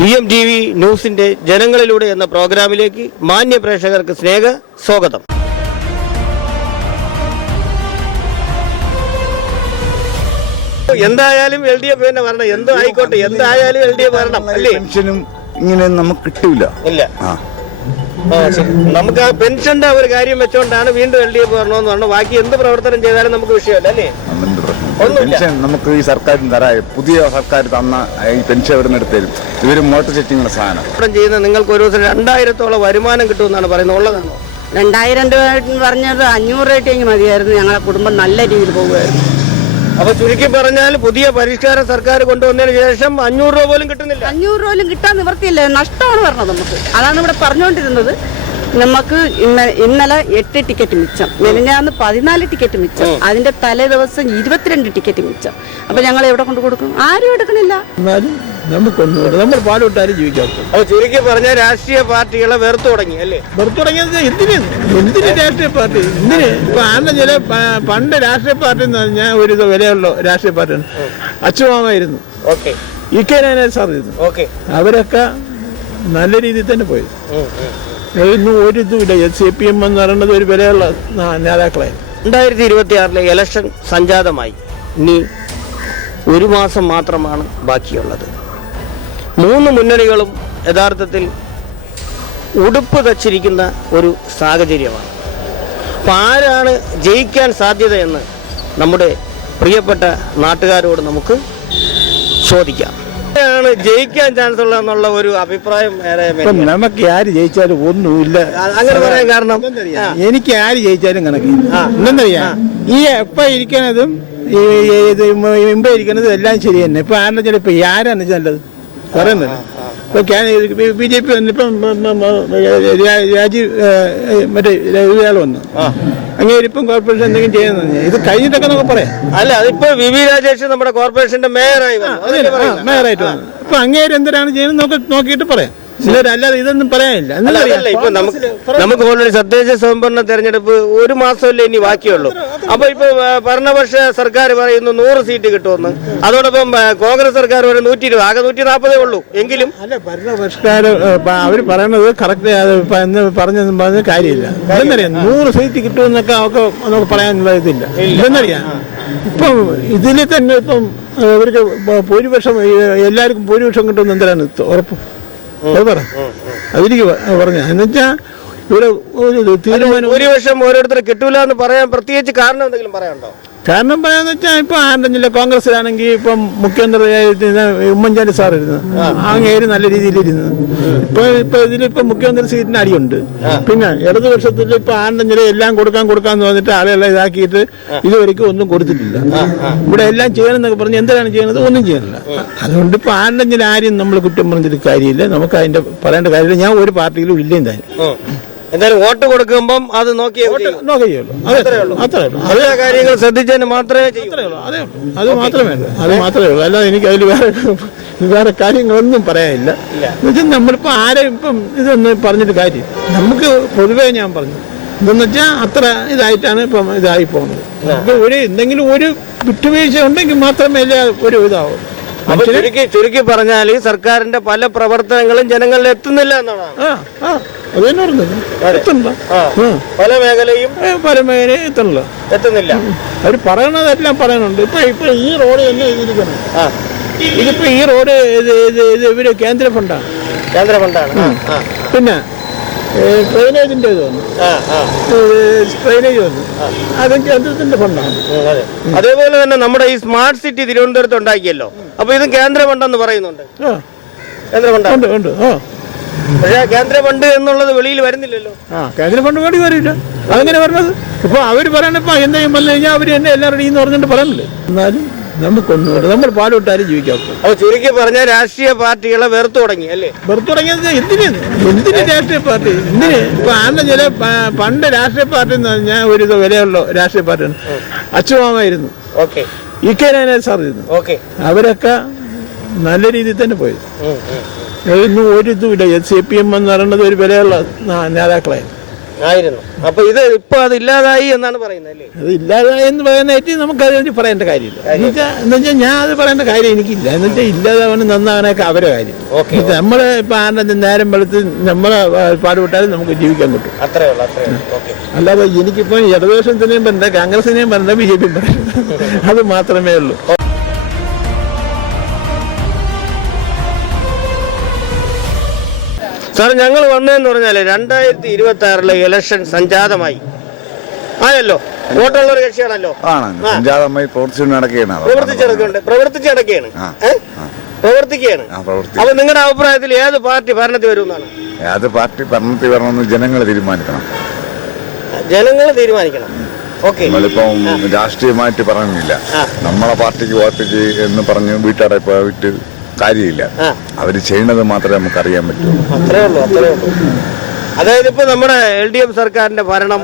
VMTV ന്യൂസിന്റെ ജനങ്ങളിലൂടെ എന്ന പ്രോഗ്രാമിലേക്ക് മാന്യ പ്രേക്ഷകർക്ക് സ്നേഹ സ്വാഗതം. എന്തായാലും LDF തന്നെ വരണം, എന്തോ ആയിക്കോട്ടെ, എന്തായാലും LDF വരണം അല്ലേ? പെൻഷനും ഇങ്ങനെ നമുക്ക് കിട്ടൂല. ഇല്ല, നമുക്ക് ആ പെൻഷന്റെ ഒരു കാര്യം വെച്ചോണ്ടാണ് വീണ്ടും LDF വരണമെന്ന് പറഞ്ഞു. ബാക്കി എന്ത് പ്രവർത്തനം ചെയ്താലും നമുക്ക് വിഷയമല്ല അല്ലേ? പെൻഷൻ നമുക്ക് ഈ സർക്കാർ പുതിയ സർക്കാർ തന്ന ഈ പെൻഷൻ എവിടെ നിന്ന് എടുത്തരും? ഇവര് മോട്ടർ സെറ്റിംഗ് സാധനം ചെയ്യുന്ന നിങ്ങൾക്ക് ഒരു ദിവസം 2000-ഓളം വരുമാനം കിട്ടുമെന്നാണ് പറയുന്നത്. ഉള്ളതാണോ? 2000 രൂപ പറഞ്ഞത് 500 രൂപയ്ക്ക് മതിയായിരുന്നു. ഞങ്ങളെ കുടുംബം നല്ല രീതിയിൽ പോകുമായിരുന്നു. അപ്പൊ ചുരുക്കി പറഞ്ഞാൽ പുതിയ പരിഷ്കാരം സർക്കാർ കൊണ്ടുവന്നതിന് ശേഷം 500 രൂപ പോലും കിട്ടുന്നില്ല. 500 രൂപ പോലും കിട്ടാൻ നിവർത്തിയില്ല, നഷ്ടമാണ് പറഞ്ഞത് നമുക്ക്. അതാണ് ഇവിടെ പറഞ്ഞുകൊണ്ടിരുന്നത്. നമുക്ക് ഇന്നലെ 8 ടിക്കറ്റ് മിച്ചം, മെനഞ്ഞാന്ന് 14 ടിക്കറ്റ് മിച്ചം, അതിന്റെ തലേ ദിവസം 22 ടിക്കറ്റ് മിച്ചം. അപ്പൊ ഞങ്ങൾ എവിടെ കൊണ്ട് കൊടുക്കും? ആരും എടുക്കണില്ല. എന്നാലും നമുക്കൊന്നും നമ്മൾ പാടുവിട്ടാലും ജീവിക്കാം. അപ്പൊ ചുരുക്കി പറഞ്ഞാൽ രാഷ്ട്രീയ പാർട്ടികളെ വെറുത്തു തുടങ്ങി അല്ലേ? വെറുത്തു തുടങ്ങിയത് എന്തിന് രാഷ്ട്രീയ പാർട്ടി? എന്തിന്? ഇപ്പൊ ആരുടെ ചില പണ്ട് രാഷ്ട്രീയ പാർട്ടി എന്ന് പറഞ്ഞാൽ ഒരു വിലയുള്ള രാഷ്ട്രീയ പാർട്ടിയാണ്. അച്ചുമാമായിരുന്നു, സാറിയിരുന്നു. അവരൊക്കെ നല്ല രീതിയിൽ തന്നെ പോയി. ഒന്നും ഒരു ഇതുമില്ല. CPM എന്ന് പറയുന്നത് ഒരു വിലയുള്ള നേതാക്കളായി. 2026 ഇലക്ഷൻ സംജാതമായി. ഇനി ഒരു മാസം മാത്രമാണ് ബാക്കിയുള്ളത്. 3 മുന്നണികളും യഥാർത്ഥത്തിൽ ഉടുപ്പ് തച്ചിരിക്കുന്ന ഒരു സാഹചര്യമാണ്. അപ്പം ആരാണ് ജയിക്കാൻ സാധ്യതയെന്ന് നമ്മുടെ പ്രിയപ്പെട്ട നാട്ടുകാരോട് നമുക്ക് ചോദിക്കാം. ാണ് ജയിക്കാൻ ചാൻസ് ഉള്ളതെന്നുള്ള ഒരു അഭിപ്രായം നമുക്ക് ആര് ജയിച്ചാലും ഒന്നുമില്ല. അങ്ങനെ പറയാൻ കാരണം എനിക്ക് ആര് ജയിച്ചാലും കണക്കില്ല. എന്തെന്നറിയാം, ഈ എപ്പ ഇരിക്കണതും മുമ്പേ ഇരിക്കണതും എല്ലാം ശരി തന്നെ. ഇപ്പൊ ആരുടെ ചില ഇപ്പൊ ആരാണ് നല്ലത് പറയുന്നത്? ഇപ്പൊ BJP വന്നിപ്പം രാജീവ് ഇയാൾ വന്നു, അങ്ങേരിപ്പം കോർപ്പറേഷൻ എന്തെങ്കിലും ചെയ്യുന്നത് ഇത് കഴിഞ്ഞിട്ടൊക്കെ നമുക്ക് പറയാം. അല്ല, അതിപ്പോ VV രാജേഷ് നമ്മുടെ കോർപ്പറേഷന്റെ മേയറായി മേയറായിട്ട് വന്നു. ഇപ്പൊ അങ്ങേര് എന്തിനാണ് ചെയ്യുന്നത് നോക്കിയിട്ട് പറയാം. അല്ലാതെ ഇതൊന്നും പറയാനില്ല. ഇപ്പൊ നമുക്ക് ഓൾറെഡി തദ്ദേശ സ്വയംഭരണ തെരഞ്ഞെടുപ്പ് ഒരു മാസമല്ലേ ഇനി ബാക്കിയുള്ളൂ. അപ്പൊ ഇപ്പൊ ഭരണപക്ഷ സർക്കാർ പറയുന്നു 100 സീറ്റ് കിട്ടുമെന്ന്. അതോടൊപ്പം കോൺഗ്രസ് സർക്കാർ പറയുന്നത് 120, ആകെ 140 ഉള്ളൂ. എങ്കിലും അല്ല, ഭരണപക്ഷക്കാർ അവര് പറയണത് കറക്റ്റ് എന്ന് പറഞ്ഞ കാര്യമില്ല. എന്തെന്നറിയാം, 100 സീറ്റ് കിട്ടുമെന്നൊക്കെ നമുക്ക് പറയാനുള്ള ഇതില്ല. എന്തെന്നറിയാം, ഇപ്പം ഇതിൽ തന്നെ ഇപ്പം അവർക്ക് ഭൂരിപക്ഷം എല്ലാവർക്കും ഭൂരിപക്ഷം കിട്ടുമെന്ന് എന്തിനാണ് ഉറപ്പ്? അത് പറ, അതിലേക്ക് പറഞ്ഞ എന്നുവെച്ചാ ഇവിടെ ഒരു തീരുമാനം ഭൂരിപക്ഷം ഓരോരുത്തർ കിട്ടൂല എന്ന് പറയാൻ പ്രത്യേകിച്ച് കാരണം എന്തെങ്കിലും പറയാനുണ്ടോ? കാരണം പറയാന്ന് വെച്ചാൽ ഇപ്പൊ ആരുന്നില്ല, കോൺഗ്രസിലാണെങ്കിൽ ഇപ്പം മുഖ്യമന്ത്രിയായിരുന്ന ഉമ്മൻചാണ്ടി സാർ ഇരുന്നു, അങ്ങേര് നല്ല രീതിയിലിരുന്നു. ഇപ്പൊ ഇതിലിപ്പോ മുഖ്യമന്ത്രി സീറ്റിന് അടിയുണ്ട്. പിന്നെ ഇടതുപക്ഷത്തിൽ ഇപ്പൊ ആരുന്നില്ല എല്ലാം കൊടുക്കാന്ന് പറഞ്ഞിട്ട് ആളുകളെ ഇതാക്കിയിട്ട് ഇതുവരെയ്ക്കും ഒന്നും കൊടുത്തിട്ടില്ല. ഇവിടെ എല്ലാം ചെയ്യണമെന്നൊക്കെ പറഞ്ഞ് എന്തിനാണ് ചെയ്യുന്നത്? ഒന്നും ചെയ്യുന്നില്ല. അതുകൊണ്ട് ഇപ്പൊ ആരുന്നില്ല ആരും നമ്മൾ കുറ്റം പറഞ്ഞിട്ട് കാര്യമില്ല. നമുക്ക് അതിന്റെ പറയേണ്ട കാര്യമില്ല. ഞാൻ ഒരു പാർട്ടിയിലും ഇല്ല. എന്തായാലും വോട്ട് കൊടുക്കുമ്പം അത് നോക്കിയുള്ളൂ. അതേ കാര്യങ്ങൾ ശ്രദ്ധിച്ചതിന് മാത്രമേ ചെയ്യുള്ളൂ. അത് മാത്രമേ ഉള്ളൂ. അല്ലാതെ എനിക്ക് അതിൽ വേറെ കാര്യങ്ങളൊന്നും പറയാനില്ല. എന്നുവെച്ചാൽ നമ്മളിപ്പോ ആരെയും ഇപ്പം ഇതൊന്നും പറഞ്ഞിട്ട് കാര്യം. നമുക്ക് പൊതുവേ ഞാൻ പറഞ്ഞു ഇതെന്ന് വെച്ചാൽ അത്ര ഇതായിട്ടാണ് ഇപ്പം ഇതായി പോകുന്നത്. നമുക്ക് എന്തെങ്കിലും ഒരു വിട്ടുവീഴ്ച ഉണ്ടെങ്കിൽ മാത്രമേ ഒരു ഇതാവും. ചുരുക്കി പറഞ്ഞാൽ ഈ സർക്കാരിന്റെ പല പ്രവർത്തനങ്ങളും ജനങ്ങളിൽ എത്തുന്നില്ല എന്നാണ്. പല മേഖലയും എത്തുന്നില്ല. അവര് പറയണതെല്ലാം പറയുന്നുണ്ട്. ഇപ്പൊ ഈ റോഡ് തന്നെ എഴുതിയിരിക്കണം. ഇതിപ്പോ ഈ റോഡ് ഇവര് കേന്ദ്ര ഫണ്ടാണ്. പിന്നെ ഡ്രെയിനേജിന്റെ ഇത് വന്നു, ഡ്രെയിനേജ് വന്നു, അതും കേന്ദ്രത്തിന്റെ ഫണ്ടാണ്. അതേപോലെ തന്നെ നമ്മുടെ ഈ സ്മാർട്ട് സിറ്റി തിരുവനന്തപുരത്ത് ഉണ്ടാക്കിയല്ലോ, അപ്പൊ ഇതും കേന്ദ്ര ഫണ്ടെന്ന് പറയുന്നുണ്ട്. ഉണ്ട്. പക്ഷെ കേന്ദ്ര ഫണ്ട് എന്നുള്ളത് വെളിയിൽ വരുന്നില്ലല്ലോ. കേന്ദ്ര ഫണ്ട് വേണ്ടി വരില്ല. അതെങ്ങനെ പറഞ്ഞത്? ഇപ്പൊ അവര് പറയണപ്പോ എന്തെങ്കിലും പറഞ്ഞു കഴിഞ്ഞാൽ അവര് തന്നെ എല്ലാവരുടെയും എന്ന് പറഞ്ഞിട്ട് പറയുന്നില്ലേ? എന്നാലും നമുക്കൊന്നും നമ്മൾ പാടുവിട്ടാലും ജീവിക്കാം. അപ്പൊ ചുരുക്കി പറഞ്ഞാൽ രാഷ്ട്രീയ പാർട്ടികളെ വെറുത്തു തുടങ്ങി അല്ലേ? വെറുത്തു തുടങ്ങിയത് എന്തിന് രാഷ്ട്രീയ പാർട്ടി? എന്തിന്? ഇപ്പൊ ആരുടെ ചില പണ്ട് രാഷ്ട്രീയ പാർട്ടി എന്ന് പറഞ്ഞാൽ ഒരു വിലയുള്ള രാഷ്ട്രീയ പാർട്ടിയാണ്. അച്ചുമാമായിരുന്നു, സാറിയിരുന്നു. അവരൊക്കെ നല്ല രീതിയിൽ തന്നെ പോയി. ഒന്നും ഒരു ഇതുമില്ല. CPM എന്ന് പറയുന്നത് ഒരു വിലയുള്ള നേതാക്കളായി. ആയിരുന്നു. അപ്പൊ ഇത് ഇപ്പൊ അത് ഇല്ലാതായി എന്നാണ് പറയുന്നത് അല്ലേ? അത് ഇല്ലാതായെന്ന് പറയാനായിട്ട് നമുക്കതിനെ പറയേണ്ട കാര്യമില്ല. എന്നുവെച്ചാൽ ഞാൻ അത് പറയേണ്ട കാര്യം എനിക്കില്ല. എന്നുവെച്ചാൽ ഇല്ലാതാവാനും നന്നാവാനൊക്കെ അവരെ കാര്യം. നമ്മള് ഇപ്പൊ ആരുടെ നേരം വെളുത്ത് നമ്മളെ പാടുപെട്ടാലും നമുക്ക് ജീവിക്കാൻ പറ്റും. അത്രേ ഉള്ളൂ, അത്രേ ഉള്ളൂ. ഓക്കെ. അല്ലാതെ എനിക്കിപ്പോ ഇടതുപക്ഷത്തിനെയും പറയണ്ട, കോൺഗ്രസിനെയും പറയണ്ട, BJP പറയണ്ട. അത് മാത്രമേ ഉള്ളൂ. സാർ, ഞങ്ങൾ വന്നതെന്ന് പറഞ്ഞാല് 2026 ഇലക്ഷൻ സംജാതമായി ആയല്ലോ. വോട്ടുള്ള ഒരു കക്ഷിയാണല്ലോ. പ്രവർത്തിക്കുകയാണ്. അപ്പൊ നിങ്ങളുടെ അഭിപ്രായത്തിൽ ഏത് പാർട്ടി ഭരണത്തിൽ വരുമെന്നാണ്? ഏത് പാർട്ടി ഭരണത്തിൽ വരണമെന്ന് ജനങ്ങൾ തീരുമാനിക്കണം. ജനങ്ങൾ തീരുമാനിക്കണം. ഓക്കെ. നമ്മളിപ്പം രാഷ്ട്രീയമായിട്ട് പറയുന്നില്ല. നമ്മളെ പാർട്ടിക്ക് വോട്ട് എന്ന് പറഞ്ഞ് വീട്ടുകാരെ പോയിട്ട് കാര്യമില്ല. അവര് ചെയ്യുന്നത് മാത്രമേ നമുക്ക് അറിയാൻ പറ്റൂ. അത്രേ ഉള്ളൂ, അത്രേ ഉള്ളൂ. അതായത് ഇപ്പൊ നമ്മുടെ LDF സർക്കാരിന്റെ ഭരണം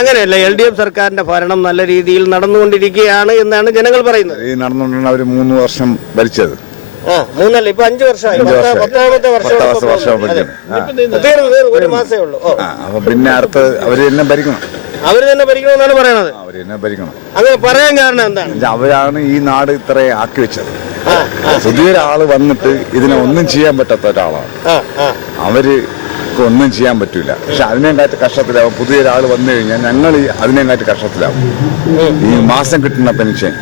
അങ്ങനെയല്ല, LDF സർക്കാരിന്റെ ഭരണം നല്ല രീതിയിൽ നടന്നുകൊണ്ടിരിക്കുകയാണ് എന്നാണ് ജനങ്ങൾ പറയുന്നത്. ഈ നടന്നുകൊണ്ടാണ് അവര് 3 വർഷം ഭരിച്ചത്. 3 അല്ല, ഇപ്പൊ 5 വർഷമായി. 10ാമത്തെ വർഷം ഒരു മാസേ ഉള്ളൂ. അപ്പൊ പിന്നെ അടുത്ത് അവര് തന്നെ ഭരിക്കണം. അവര് തന്നെ ഭരിക്കണമെന്നാണ് പറയണത്. അവര് തന്നെ ഭരിക്കണം. അങ്ങനെ പറയാൻ കാരണം എന്താണ്? അവരാണ് ഈ നാട് ഇത്ര ആക്കി വെച്ചത്. പുതിയൊരാള് വന്നിട്ട് ഇതിനെ ഒന്നും ചെയ്യാൻ പറ്റാത്ത ഒരാളാണ്. അവര് ഒന്നും ചെയ്യാൻ പറ്റൂല. പക്ഷെ അതിനെക്കാട്ട് കഷ്ടത്തിലാവും. പുതിയൊരാള് വന്നു കഴിഞ്ഞാൽ ഞങ്ങൾ അതിനെക്കാട്ട് കഷ്ടത്തിലാവും. ഈ മാസം കിട്ടുന്ന പെൻഷൻ,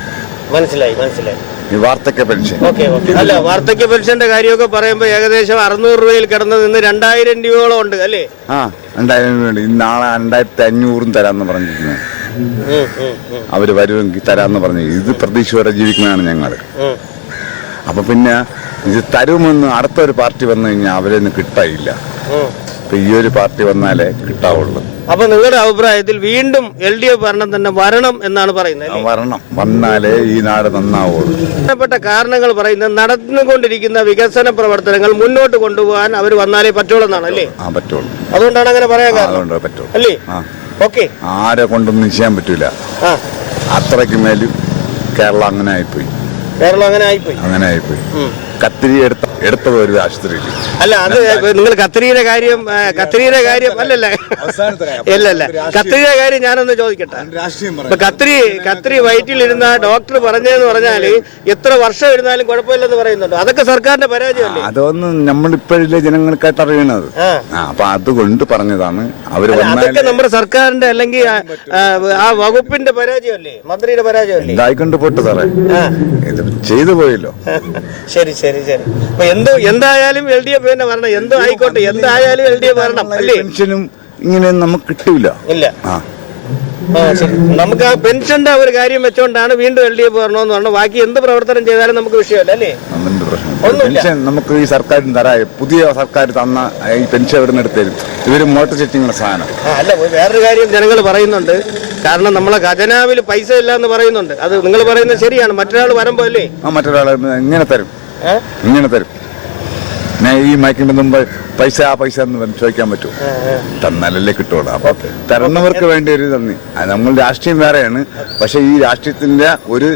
മനസ്സിലായി മനസ്സിലായി, ഈ വാർദ്ധക്യ പെൻഷൻ. അല്ല, വാർദ്ധക്യ പെൻഷന്റെ കാര്യമൊക്കെ പറയുമ്പോ ഏകദേശം 600 രൂപയിൽ കിടന്നത് ഇന്ന് 2000 രൂപയോളം ഉണ്ട് അല്ലേ? 2000 രൂപ. നാളെ 2500 തരാന്ന് പറഞ്ഞിരിക്കുന്നത്. അവര് വരുമെങ്കിൽ തരാന്ന് പറഞ്ഞു. ഇത് പ്രതീക്ഷയോടെ ജീവിക്കുന്നതാണ് ഞങ്ങള്. അപ്പൊ പിന്നെ ഇത് തരുമെന്ന് അടുത്തൊരു പാർട്ടി വന്നു കഴിഞ്ഞാൽ അവരൊന്നും കിട്ടായില്ല. അപ്പൊ ഈ ഒരു പാർട്ടി വന്നാലേ കിട്ടാവുള്ളൂ. അപ്പൊ നിങ്ങളുടെ അഭിപ്രായത്തിൽ വീണ്ടും LDF ഭരണം തന്നെ വരണം എന്നാണ് പറയുന്നത്? വരണം, വന്നാലേ ഈ നാട് നന്നാവുള്ളൂ. പ്രധാനപ്പെട്ട കാരണങ്ങൾ പറയുന്നത് നടന്നുകൊണ്ടിരിക്കുന്ന വികസന പ്രവർത്തനങ്ങൾ മുന്നോട്ട് കൊണ്ടുപോകാൻ അവർ വന്നാലേ പറ്റുള്ളൂ എന്നാണ് അല്ലേ? പറ്റുള്ളൂ. അതുകൊണ്ടാണ് അങ്ങനെ പറയാൻ കാരണം. അതുകൊണ്ട് പറ്റുള്ളൂ അല്ലേ? ഓക്കെ. ആരെ കൊണ്ടൊന്നും ചെയ്യാൻ പറ്റൂല. അത്രയ്ക്ക് മേലും കേരളം അങ്ങനെ ആയിപ്പോയി. അങ്ങനെ ആയിപ്പോയി. കത്തിരി എടുത്തത് ഒരു ആശുപത്രിയിൽ. അല്ല, അത് നിങ്ങൾ കത്തിരിയുടെ കാര്യം അല്ലല്ല, കത്തിരിയുടെ കാര്യം ഞാനൊന്ന് ചോദിക്കട്ടെ. ഇപ്പൊ കത്തിരി വയറ്റിലിരുന്ന ഡോക്ടർ പറഞ്ഞതെന്ന് പറഞ്ഞാല് എത്ര വർഷം ഇരുന്നാലും കുഴപ്പമില്ലെന്ന് പറയുന്നുണ്ട്. അതൊക്കെ സർക്കാരിന്റെ പരാജയമല്ലേ? അതൊന്നും നമ്മളിപ്പോഴില്ലേ ജനങ്ങൾക്കായിട്ട് അറിയണത്. അപ്പൊ അതുകൊണ്ട് പറഞ്ഞതാണ്. അതൊക്കെ നമ്മുടെ സർക്കാരിന്റെ അല്ലെങ്കിൽ ആ വകുപ്പിന്റെ പരാജയമല്ലേ, മന്ത്രിയുടെ പരാജയമല്ലേ? ഇതായിക്കൊണ്ട് പോട്ട് സാറേ, ഇത് ചെയ്തു പോയല്ലോ. ശരി ശരി ശരി. അപ്പൊ എന്തായാലും LDF തന്നെ വരണം. എന്തോ ആയിക്കോട്ടെ, എന്തായാലും LDF വരണം അല്ലേ? പെൻഷനും ഇങ്ങനെ നമുക്ക് കിട്ടൂല. ഇല്ല. ശരി. നമുക്ക് ആ പെൻഷന്റെ ഒരു കാര്യം വെച്ചോണ്ടാണ് വീണ്ടും LDF വരണമെന്ന് പറഞ്ഞു. ബാക്കി എന്ത് പ്രവർത്തനം ചെയ്താലും നമുക്ക് വിഷയമല്ല അല്ലേ? പെൻഷൻ നമുക്ക് ഈ സർക്കാർ പുതിയ സർക്കാർ തന്ന ഈ പെൻഷൻ എവിടെ നിന്ന് എടുത്തരും? ഇവര് മോട്ടർ ചെറ്റിങ്ങുള്ള സാധനം. അല്ല, വേറൊരു കാര്യം ജനങ്ങൾ പറയുന്നുണ്ട്. കാരണം നമ്മളെ ഖജനാവിൽ പൈസ ഇല്ല എന്ന് പറയുന്നുണ്ട്. അത് നിങ്ങൾ പറയുന്നത് ശരിയാണ്. മറ്റൊരാൾ വരുമ്പോ അല്ലേ? മറ്റൊരാൾ ഇങ്ങനെ തരും. ഈ മയക്കിന്റെ മുമ്പ് പൈസ എന്ന് ചോദിക്കാൻ പറ്റുമോ? തന്നാലല്ലേ കിട്ടുള്ളൂ. അപ്പൊ തരുന്നവർക്ക് വേണ്ടി ഒരു നന്ദി. നമ്മൾ രാഷ്ട്രീയം വേറെയാണ്. പക്ഷെ ഈ രാഷ്ട്രീയത്തിന്റെ ഒരു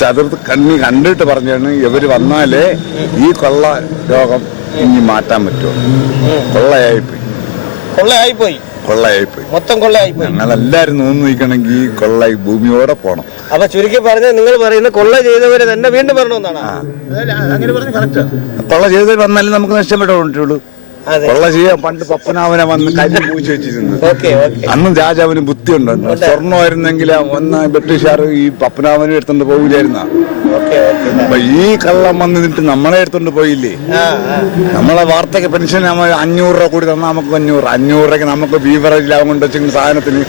ചതുർത്ത് കണ്ടിട്ട് പറഞ്ഞാണ് ഇവര് വന്നാലേ ഈ കൊള്ള രോഗം ഇനി മാറ്റാൻ പറ്റുമോ? കൊള്ളയായിപ്പോയി. മൊത്തം കൊള്ളയായിപ്പോയി. ഞങ്ങളെല്ലാരും നോന്ന് നിൽക്കണമെങ്കിൽ കൊള്ള ഭൂമിയോടെ പോണം. അപ്പൊ ചുരുക്കി പറഞ്ഞ നിങ്ങൾ പറയുന്ന കൊള്ള ചെയ്തവരെ തന്നെ വീണ്ടും വരണമെന്നാണ്. കൊള്ള ചെയ്തവർ വന്നാലേ നമുക്ക് നഷ്ടപ്പെട്ടുള്ളൂ. കൊള്ള ചെയ്യാൻ പണ്ട് പപ്പനാവനെ വന്ന് കാര്യം പൂച്ച വെച്ചിരുന്നു. അന്നും രാജാവിന് ബുദ്ധി ഉണ്ടോ? സ്വർണ്ണമായിരുന്നെങ്കിൽ ഒന്ന് ബ്രിട്ടീഷുകാർ ഈ പപ്പനാവനും എടുത്തോണ്ട് പോകില്ലായിരുന്ന. അപ്പൊ ഈ കള്ളം വന്നിട്ട് നമ്മളെ എടുത്തോണ്ട് പോയില്ലേ? നമ്മളെ വാർത്തക പെൻഷൻ 500 രൂപ കൂടി തന്നാൽ നമുക്ക് 500 രൂപയ്ക്ക് നമുക്ക് ബീവറേജ് ലാഭം കൊണ്ട് വെച്ചിട്ട് സാധനത്തിന്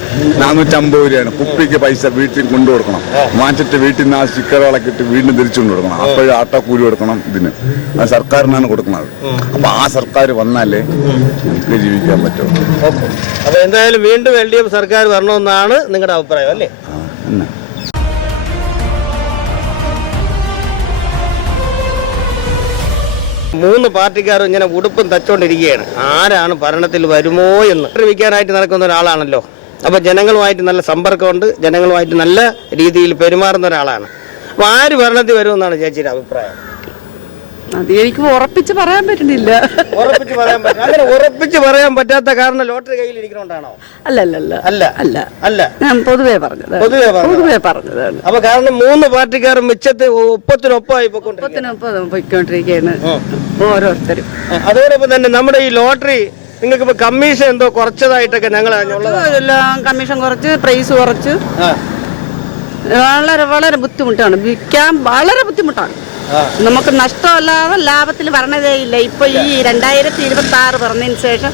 450 രൂപയാണ്. കുപ്പിക്ക് പൈസ വീട്ടിൽ കൊണ്ടു കൊടുക്കണം. മാറ്റിട്ട് വീട്ടിൽ നിന്ന് ആ സ്റ്റിക്കറുകളൊക്കെ ഇട്ട് വീണ്ടും തിരിച്ചു കൊണ്ടു കൊടുക്കണം. അപ്പോഴും ആട്ടോക്കൂലി കൊടുക്കണം. ഇതിന് അത് സർക്കാരിനാണ് കൊടുക്കുന്നത്. അപ്പൊ ആ സർക്കാർ വന്നാൽ നമുക്ക് ജീവിക്കാൻ പറ്റും. അപ്പൊ എന്തായാലും വീണ്ടും LDF സർക്കാർ വരണമെന്നാണ് നിങ്ങളുടെ അഭിപ്രായം അല്ലേ? മൂന്ന് പാർട്ടിക്കാരും ഇങ്ങനെ ഉടുപ്പും തച്ചോണ്ടിരിക്കുകയാണ്. ആരാണ് ഭരണത്തിൽ വരുമോ എന്ന് വിൽക്കാനായിട്ട് നടക്കുന്ന ഒരാളാണല്ലോ. അപ്പൊ ജനങ്ങളുമായിട്ട് നല്ല സമ്പർക്കമുണ്ട്, ജനങ്ങളുമായിട്ട് നല്ല രീതിയിൽ പെരുമാറുന്ന ഒരാളാണ്. അപ്പൊ ആര് ഭരണത്തിൽ വരുമെന്നാണ് ചേച്ചിയുടെ അഭിപ്രായം? അത് എനിക്ക് ഉറപ്പിച്ച് പറയാൻ പറ്റുന്നില്ല. ഉറപ്പിച്ച് പറയാൻ പറ്റും. അങ്ങനെ ഉറപ്പിച്ച് പറയാൻ പറ്റാത്ത കാരണം ലോട്ടറി കയ്യിൽ ഇരിക്കണോണ്ടാണോ? അല്ല അല്ല അല്ല അല്ല അല്ല അല്ല, ഞാൻ പൊതുവേ പറഞ്ഞത്. പൊതുവേ പറഞ്ഞതാണ്. അപ്പൊ കാരണം 3 പാർട്ടിക്കാരും മിച്ചത്ത് ഒപ്പത്തിനൊപ്പമായി പോയിക്കൊണ്ടിരിക്കുകയാണ് ഓരോരുത്തരും. അതോടൊപ്പം തന്നെ നമ്മുടെ ഈ ലോട്ടറി നിങ്ങൾക്ക് ഇപ്പൊ കമ്മീഷൻ എന്തോ കുറച്ചതായിട്ടൊക്കെ ഞങ്ങൾ കമ്മീഷൻ കുറച്ച്, പ്രൈസ് കുറച്ച്, വളരെ വളരെ ബുദ്ധിമുട്ടാണ്. വിൽക്കാൻ വളരെ ബുദ്ധിമുട്ടാണ്. നമുക്ക് നഷ്ടമല്ലാതെ ലാഭത്തിൽ വരണതേ ഇല്ല. ഇപ്പൊ ഈ 2026 പറഞ്ഞതിന് ശേഷം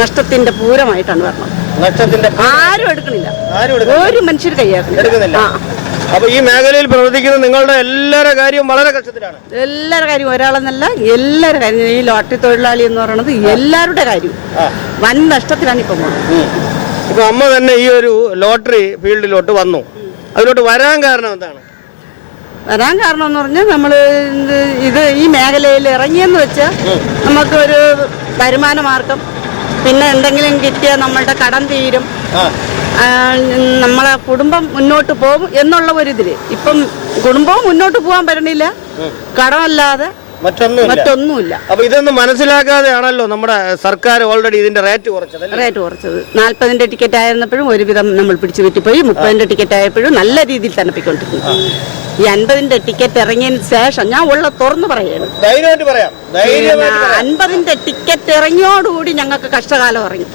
നഷ്ടത്തിന്റെ പൂരമായിട്ടാണ് വരണത്. നഷ്ടത്തിന്റെ ആരും എടുക്കണില്ല, ഒരു മനുഷ്യർ എടുക്കുന്നില്ല. അപ്പൊ ഈ മേഖലയിൽ പ്രവർത്തിക്കുന്ന നിങ്ങളുടെ എല്ലാവരുടെ കാര്യവും വളരെ കഷ്ടത്തിലാണ്. എല്ലാവരുടെ കാര്യം ഒരാളെന്നല്ല, എല്ലാവരുടെ കാര്യം. ഈ ലോട്ടറി തൊഴിലാളി എന്ന് പറയുന്നത് എല്ലാവരുടെ കാര്യം വൻ നഷ്ടത്തിലാണ് ഇപ്പൊ പോകുന്നത്. ഇപ്പൊ അമ്മ തന്നെ ഈ ഒരു ലോട്ടറി ഫീൽഡിലോട്ട് വന്നു. അതിലോട്ട് വരാൻ കാരണം എന്താണ്? വരാൻ കാരണം എന്ന് പറഞ്ഞാൽ നമ്മള് ഇത് ഈ മേഖലയിൽ ഇറങ്ങിയെന്ന് വെച്ചാൽ നമുക്കൊരു വരുമാന മാർഗം, പിന്നെ എന്തെങ്കിലും കിട്ടിയാൽ നമ്മളുടെ കടം തീരും, നമ്മളെ കുടുംബം മുന്നോട്ട് പോകും എന്നുള്ള ഒരു ഇതില്. ഇപ്പം കുടുംബവും മുന്നോട്ട് പോകാൻ പറ്റണില്ല, കടമല്ലാതെ മറ്റൊന്നുമില്ല. അപ്പൊ ഇതൊന്നും മനസ്സിലാക്കാതെയാണല്ലോ നമ്മുടെ സർക്കാർ ഓൾറെഡി ഇതിന്റെ റേറ്റ് കുറച്ചത്. 40ന്റെ ടിക്കറ്റ് ആയിരുന്നപ്പോഴും ഒരുവിധം നമ്മൾ പിടിച്ചു വിറ്റിപ്പോയി. 30ന്റെ ടിക്കറ്റ് ആയപ്പോഴും നല്ല രീതിയിൽ തന്നെ പോയിക്കൊണ്ടിരിക്കുന്നു. ഈ 50ന്റെ ടിക്കറ്റ് ഇറങ്ങിയതിന് ശേഷം ഞാൻ തുറന്നു പറയാണ്, 50ന്റെ ടിക്കറ്റ് ഇറങ്ങിയോടുകൂടി ഞങ്ങൾക്ക് കഷ്ടകാലം ഇറങ്ങി.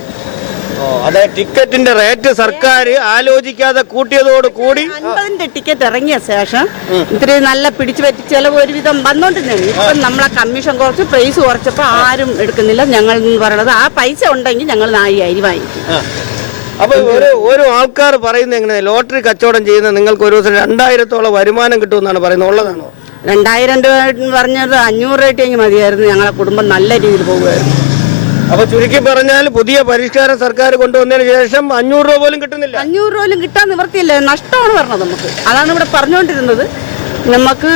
അതെ, ടിക്കറ്റിന്റെ റേറ്റ് സർക്കാർ ആലോചിക്കാതെ കൂട്ടിയതോട് കൂടി 50ന്റെ ടിക്കറ്റ് ഇറങ്ങിയ ശേഷം ഇത്തിരി നല്ല പിടിച്ചു പറ്റി ചെലവ് ഒരുവിധം വന്നോണ്ടിരുന്നു. ഇപ്പൊ നമ്മളെ കമ്മീഷൻ കുറച്ച്, പ്രൈസ് കുറച്ചപ്പോ ആരും എടുക്കുന്നില്ല. ഞങ്ങൾ പറയണത് ആ പൈസ ഉണ്ടെങ്കിൽ ഞങ്ങൾ 4 അരി വാങ്ങിക്കും. അപ്പൊ ഓരോ ആൾക്കാർ പറയുന്നത് എങ്ങനെ, ലോട്ടറി കച്ചവടം ചെയ്യുന്ന നിങ്ങൾക്ക് ഒരു ദിവസം 2000-ഓളം വരുമാനം കിട്ടുമെന്നാണ് പറയുന്നത്. ഉള്ളതാണോ? 2000 രൂപ പറഞ്ഞത് 500 രൂപയെങ്കിൽ മതിയായിരുന്നു. ഞങ്ങളെ കുടുംബം നല്ല രീതിയിൽ പോകുമായിരുന്നു. അപ്പൊ ചുരുക്കി പറഞ്ഞാൽ പുതിയ പരിഷ്കാരം സർക്കാർ കൊണ്ടുവന്നതിന് ശേഷം 500 രൂപ പോലും കിട്ടുന്നില്ല. 500 രൂപ പോലും കിട്ടാൻ നിവർത്തിയില്ല, നഷ്ടമാണ് പറഞ്ഞത് നമുക്ക്. അതാണ് ഇവിടെ പറഞ്ഞുകൊണ്ടിരുന്നത്. നമുക്ക്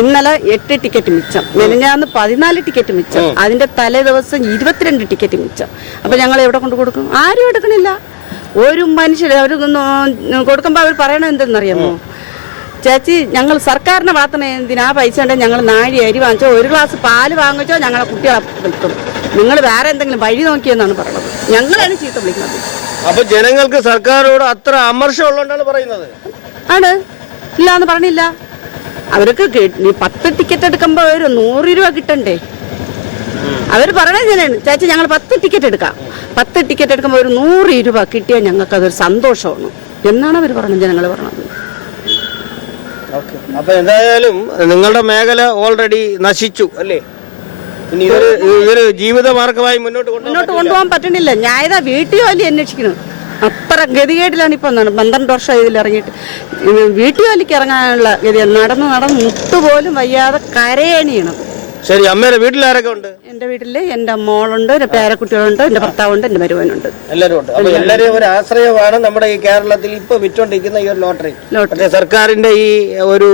ഇന്നലെ 8 ടിക്കറ്റ് മിച്ചം, മെനഞ്ഞാന്ന് 14 ടിക്കറ്റ് മിച്ചം, അതിന്റെ തലേ ദിവസം 22 ടിക്കറ്റ് മിച്ചം. അപ്പൊ ഞങ്ങൾ എവിടെ കൊണ്ട് കൊടുക്കും? ആരും എടുക്കണില്ല. ഒരു മനുഷ്യർ അവർ കൊടുക്കുമ്പോൾ അവർ പറയണത് എന്തെന്നറിയാമോ? ചേച്ചി, ഞങ്ങൾ സർക്കാരിനെ വളർത്തണ എന്തിനാ പൈസ ഉണ്ടെങ്കിൽ ഞങ്ങൾ 4 അരി വാങ്ങിച്ചോ, 1 ഗ്ലാസ് പാല് വാങ്ങിച്ചോ, ഞങ്ങളെ കുട്ടികളെ വിൽക്കും. നിങ്ങൾ വേറെ എന്തെങ്കിലും വഴി നോക്കിയെന്നാണ് പറയുന്നത്. ഞങ്ങളാണ് ചീത്ത വിളിക്കുന്നത്. അപ്പൊ ജനങ്ങൾക്ക് സർക്കാരോട് അത്ര അമർഷം ഉള്ളതുകൊണ്ടാണ് പറയുന്നത്. ആണ്, ഇല്ലാന്ന് പറഞ്ഞില്ല. അവർക്ക് 10 ടിക്കറ്റ് എടുക്കുമ്പോ ഒരു 100 രൂപ കിട്ടണ്ടേ? അവർ പറയണത് ഇങ്ങനെയാണ്, ചേച്ചി ഞങ്ങൾ 10 ടിക്കറ്റ് എടുക്കാം. 10 ടിക്കറ്റ് എടുക്കുമ്പോൾ ഒരു 100 രൂപ കിട്ടിയാൽ ഞങ്ങൾക്ക് അതൊരു സന്തോഷമാണ് എന്നാണ് അവർ പറഞ്ഞത്, ജനങ്ങൾ പറഞ്ഞത്. അപ്പൊ എന്തായാലും നിങ്ങളുടെ മേഖല ഓൾറെഡി നശിച്ചു അല്ലേ? ഇനി ഇതൊരു ജീവിത മാർഗമായി മുന്നോട്ട് കൊണ്ടുപോകാൻ പറ്റണില്ല. ഞാൻ ഇതാ വീട്ടു ജോലി അന്വേഷിക്കുന്നു. അത്ര ഗതികേടിലാണ് ഇപ്പൊ. 12 വർഷം ഇതിൽ ഇറങ്ങിയിട്ട് വീട്ടു ജോലിക്ക് ഇറങ്ങാനുള്ള ഗതി നടന്ന് മുട്ടുപോലും വയ്യാതെ കരയണിയാണ്. ശരി, അമ്മയുടെ വീട്ടിൽ ആരൊക്കെ ഉണ്ട്? എന്റെ വീട്ടില് എന്റെ മോളുണ്ട്, എന്റെ പേരക്കുട്ടികളുണ്ട്, എന്റെ ഭർത്താവുണ്ട്, എന്റെ മരുവനുണ്ട്. എല്ലാവരും ഉണ്ട്. അപ്പൊ എല്ലാവരെയും ഒരു ആശ്രയമാണ് നമ്മുടെ ഈ കേരളത്തിൽ ഇപ്പൊ വിറ്റോണ്ടിരിക്കുന്ന ഈ ഒരു ലോട്ടറി. സർക്കാരിന്റെ ഈ ഒരു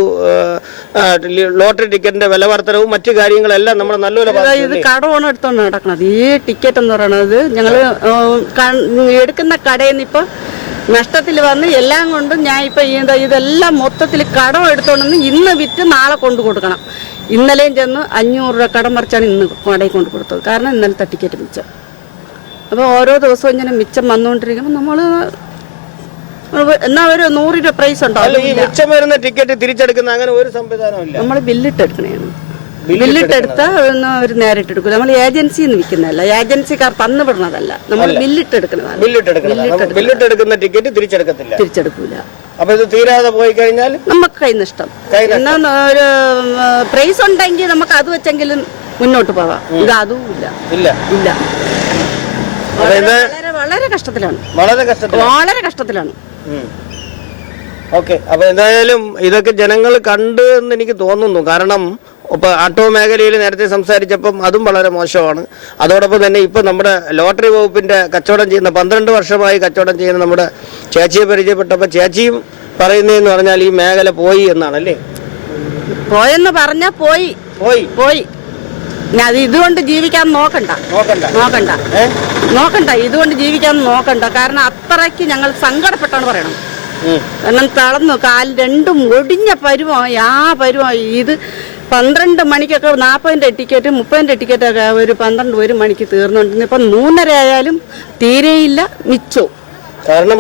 ലോട്ടറി ടിക്കറ്റിന്റെ വില വർധനവും മറ്റു കാര്യങ്ങളെല്ലാം നമ്മുടെ നല്ലൊരു ഇത് കടമാണ് എടുത്തോണ്ട് നടക്കണത്. ഈ ടിക്കറ്റ് എന്ന് പറയുന്നത് ഞങ്ങള് എടുക്കുന്ന കടയിൽ നിന്ന് ഇപ്പൊ നഷ്ടത്തിൽ വന്ന് എല്ലാം കൊണ്ടും ഞാൻ ഇപ്പൊ ഇതെല്ലാം മൊത്തത്തിൽ കടം എടുത്തോണ്ടെന്ന് ഇന്ന് വിറ്റ് നാളെ കൊണ്ടു കൊടുക്കണം. ഇന്നലെയും ചെന്ന് 500 രൂപ കടം മറിച്ചാണ് ഇന്ന് കടയിൽ കൊണ്ട് കൊടുത്തത്. കാരണം ഇന്നലത്തെ ടിക്കറ്റ് മിച്ചം. അപ്പോൾ ഓരോ ദിവസവും ഇങ്ങനെ മിച്ചം വന്നുകൊണ്ടിരിക്കുമ്പോൾ നമ്മൾ എന്നാ ഒരു 100 രൂപ പ്രൈസ് ഉണ്ടാവും. മിച്ചം വരുന്ന ടിക്കറ്റ് തിരിച്ചെടുക്കുന്ന അങ്ങനെ ഒരു സംവിധാനമില്ല. നമ്മൾ ബില്ലിട്ട് എടുക്കണേണ്. ബില്ലിട്ടെടുത്താൽ അവർ നേരിട്ട് എടുക്കും. നമ്മൾ ഏജൻസിന്ന് വിൽക്കുന്നതല്ല, ഏജൻസിക്കാർ തന്നു വിടുന്നതല്ല, നമ്മൾ ബില്ലിട്ടെടുക്കുന്നതാണ്. ബില്ലിട്ടെടുക്കുന്ന ടിക്കറ്റ് തിരിച്ചെടുക്കൂല. അപ്പൊ ഇത് തീരാതെ പോയി കഴിഞ്ഞാൽ നമുക്ക് കൈ നഷ്ടം. എന്നാ ഒരു പ്രൈസ് ഉണ്ടെങ്കിൽ നമുക്ക് അത് വെച്ചെങ്കിലും മുന്നോട്ട് പോവാം. ഇത് അതും ഇല്ല. വളരെ കഷ്ടത്തിലാണ്. വളരെ കഷ്ടത്തിലാണ്. ഓക്കെ, അപ്പൊ എന്തായാലും ഇതൊക്കെ ജനങ്ങൾ കണ്ട് എന്ന് എനിക്ക് തോന്നുന്നു. കാരണം ഇപ്പൊ ആട്ടോ മേഖലയിൽ നേരത്തെ സംസാരിച്ചപ്പം അതും വളരെ മോശമാണ്. അതോടൊപ്പം തന്നെ ഇപ്പൊ നമ്മുടെ ലോട്ടറി വകുപ്പിന്റെ കച്ചവടം ചെയ്യുന്ന 12 വർഷമായി കച്ചവടം ചെയ്യുന്ന നമ്മുടെ ചേച്ചിയെ പരിചയപ്പെട്ടപ്പോൾ ചേച്ചിയും പറയുന്നതെന്ന് പറഞ്ഞാൽ ഈ മേഖല പോയി എന്നാണല്ലേ? പോയെന്ന് പറഞ്ഞാ പോയി. അത് ഇതുകൊണ്ട് ജീവിക്കാൻ നോക്കണ്ട. ഇതുകൊണ്ട് ജീവിക്കാൻ നോക്കണ്ട. കാരണം അത്രയ്ക്ക് ഞങ്ങൾ സങ്കടപ്പെട്ടാണ് പറയണം. കാരണം തളർന്നു, കാൽ രണ്ടും ഒടിഞ്ഞ പരുവമായി. ആ പരുവമായി. ഇത് 12 മണിക്കൊക്കെ 40ന്റെ ടിക്കറ്റ് 30ന്റെ ടിക്കറ്റൊക്കെ ഒരു 1 മണിക്ക് തീർന്നുകൊണ്ടിരുന്നു. ഇപ്പം 3:30 ആയാലും തീരെയില്ല, മിച്ചവും. കാരണം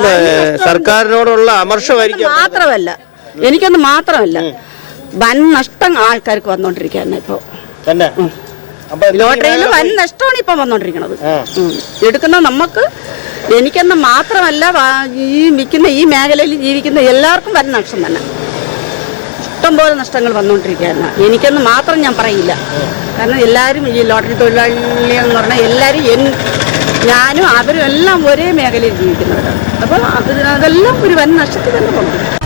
സർക്കാരിനോടുള്ള അമർഷമായിരിക്കും. മാത്രമല്ല, എനിക്കൊന്നും മാത്രമല്ല, വൻ നഷ്ടം ആൾക്കാർക്ക് വന്നോണ്ടിരിക്കുകയാണ് ഇപ്പൊ. തന്നെ ലോട്ടറിയിൽ വൻ നഷ്ടമാണ് ഇപ്പൊ വന്നോണ്ടിരിക്കുന്നത്. എടുക്കുന്ന നമുക്ക്, എനിക്കെന്ന് മാത്രമല്ല, ഈ മേഖലയിൽ ജീവിക്കുന്ന എല്ലാവർക്കും വൻ നഷ്ടം തന്നെ. ഇഷ്ടംപോലെ നഷ്ടങ്ങൾ വന്നുകൊണ്ടിരിക്കുകയാണ്. എനിക്കെന്ന് മാത്രം ഞാൻ പറയില്ല. കാരണം എല്ലാവരും ഈ ലോട്ടറി തൊഴിലാളികളെന്ന് പറഞ്ഞാൽ എല്ലാവരും ഞാനും അവരും എല്ലാം ഒരേ മേഖലയിൽ ജീവിക്കുന്നവരാണ്. അപ്പോൾ അതെല്ലാം ഒരു വൻ നഷ്ടത്തിൽ തന്നെ പോകുന്നു.